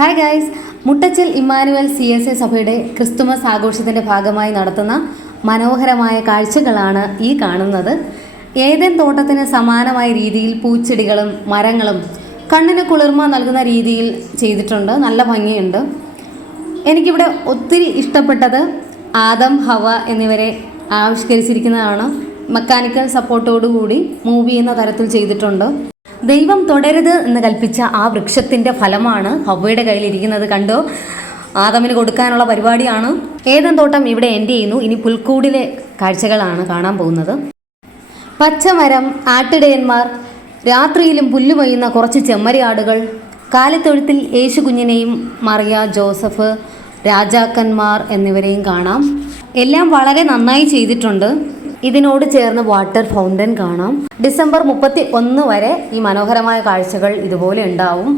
Hi guys, Muttachal Emmanuel CSA സഭയുടെ Christmas ആഘോഷത്തിൻ്റെ ഭാഗമായി നടത്തുന്ന മനോഹരമായ കാഴ്ചകളാണ് ഈ കാണുന്നത്. ഏദൻ തോട്ടത്തിന് സമാനമായ രീതിയിൽ പൂച്ചെടികളും മരങ്ങളും കണ്ണിന് കുളിർമ നൽകുന്ന രീതിയിൽ ചെയ്തിട്ടുണ്ട്. നല്ല ഭംഗിയുണ്ട്. എനിക്കിവിടെ ഒത്തിരി ഇഷ്ടപ്പെട്ടത് ആദം, ഹവ എന്നിവരെ ആവിഷ്കരിച്ചിരിക്കുന്നതാണ്. മെക്കാനിക്കൽ സപ്പോർട്ടോടുകൂടി മൂവ് ചെയ്യുന്ന തരത്തിൽ ചെയ്തിട്ടുണ്ട്. ദൈവം തുടരുത് എന്ന് കൽപ്പിച്ച ആ വൃക്ഷത്തിൻ്റെ ഫലമാണ് ഹവ്വയുടെ കയ്യിലിരിക്കുന്നത്. കണ്ടോ, ആദമിന് കൊടുക്കാനുള്ള പരിപാടിയാണ്. ഏദൻ തോട്ടം ഇവിടെ എൻഡ് ചെയ്യുന്നു. ഇനി പുൽക്കൂടിലെ കാഴ്ചകളാണ് കാണാൻ പോകുന്നത്. പച്ചമരം, ആട്ടിടയന്മാർ, രാത്രിയിലും പുല്ല് കൊയ്യുന്ന കുറച്ച് ചെമ്മരിയാടുകൾ, കാലിത്തൊഴുത്തിൽ യേശു കുഞ്ഞിനെയും മറിയ, ജോസഫ്, രാജാക്കന്മാർ എന്നിവരെയും കാണാം. എല്ലാം വളരെ നന്നായി ചെയ്തിട്ടുണ്ട്. ഇതിനോട് ചേർന്ന് വാട്ടർ ഫൗണ്ടൻ കാണാം. ഡിസംബർ 31 വരെ ഈ മനോഹരമായ കാഴ്ചകൾ ഇതുപോലെ ഉണ്ടാവും.